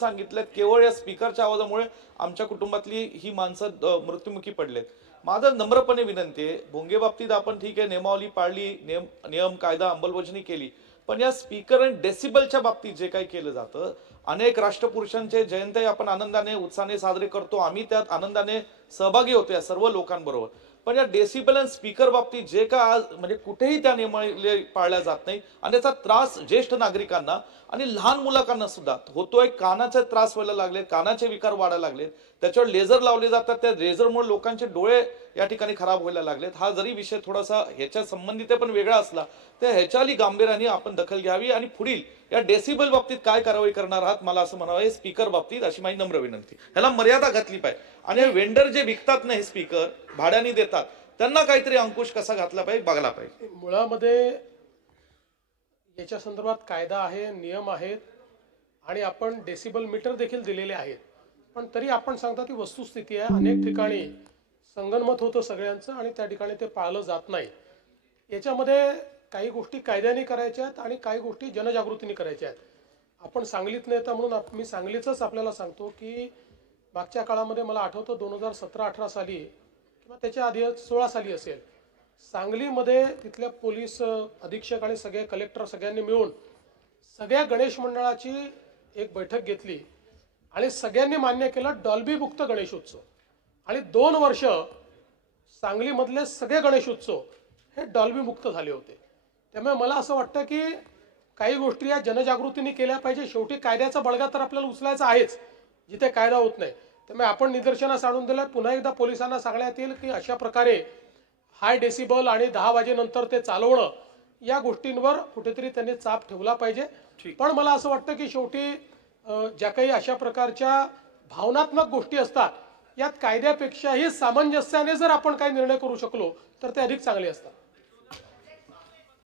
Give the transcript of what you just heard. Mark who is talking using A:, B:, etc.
A: सांगितलं केवळ या स्पीकरच्या आवाजामुळे आमच्या कुटुंबातली ही माणसं मृत्युमुखी पडलेत. माझं नम्रपणे विनंती आहे भोंगे बाबतीत आपण ठीक आहे नियमावली पाळली नियम नियम कायदा अंमलबजावणी केली पण या स्पीकर आणि डेसिबलच्या बाबतीत जे काही केलं जातं अनेक राष्ट्रपुरुषांचे जयंती आपण आनंदाने उत्साहाने साजरे करतो. आम्ही त्यात आनंदाने सहभागी होतो या सर्व लोकांबरोबर. पण या डेसिबल आणि स्पीकर बाबतीत जे काय आज म्हणजे कुठेही त्या नियमावली पाळल्या जात नाही आणि त्याचा त्रास ज्येष्ठ नागरिकांना आणि लहान मुलांना सुद्धा होतोय. कानाचे त्रास व्हायला लागले कानाचे विकार वाढायला लागलेत. त्याच्यावर लेझर लावले जातात. त्या लेझरमुळे लोकांचे डोळे या ठिकाणी खराब व्हायला लागलेत. हा जरी विषय थोडासा ह्याच्या संबंधित पण वेगळा असला तर ह्याच्याली गांभीर्याने आपण दखल घ्यावी आणि पुढील या डेसिबल बाबतीत काय कारवाई करणार आहात मला असं म्हणावं हे स्पीकर बाबतीत अशी माझी नम्र विनंती. ह्याला मर्यादा घातली पाहिजे. आणि वेंडर जे विकतात ना हे स्पीकर भाड्याने देतात त्यांना काहीतरी अंकुश कसा घातला पाहिजे बघायला पाहिजे.
B: मुळामध्ये याच्या संदर्भात कायदा आहे नियम आहेत आणि आपण डेसिबल मीटर देखील दिलेले आहेत. पण तरी आपण सांगता ती वस्तुस्थिती आहे. अनेक ठिकाणी संगनमत होतं सगळ्यांचं आणि त्या ठिकाणी ते पाळलं जात नाही. याच्यामध्ये काही गोष्टी कायद्याने करायच्या आहेत आणि काही गोष्टी जनजागृतीने करायच्या आहेत. आपण सांगलीत नेता म्हणून मी सांगलीचंच आपल्याला सांगतो की मागच्या काळामध्ये मला आठवतं दोन हजार सतरा अठरा साली किंवा त्याच्या आधी सोळा साली असेल. सांगलीमध्ये तिथल्या पोलीस अधीक्षक आणि सगळे कलेक्टर सगळ्यांनी मिळून सगळ्या गणेश मंडळाची एक बैठक घेतली आणि सगळ्यांनी मान्य केलं डॉल्बीमुक्त गणेशोत्सव. आणि दोन वर्ष सांगलीमधले सगळे गणेशोत्सव हे डॉल्बी मुक्त झाले होते. त्यामुळे मला असं वाटतं की काही गोष्टी या जनजागृतीने केल्या पाहिजे. शेवटी कायद्याचा बळगा तर आपल्याला उचलायचा आहेच जिथे कायदा होत नाही. त्यामुळे आपण निदर्शनास आणून दिलं पुन्हा एकदा पोलिसांना सांगण्यात येईल की अशा प्रकारे हाय डेसिबल आणि दहा वाजेनंतर ते चालवणं या गोष्टींवर कुठेतरी त्यांनी चाप ठेवला पाहिजे. पण मला असं वाटतं की शेवटी ज्या काही अशा प्रकारच्या भावनात्मक गोष्टी असतात यात कायद्यापेक्षाही सामंजस्याने जर आपण काही निर्णय करू शकलो तर ते अधिक चांगले असतात.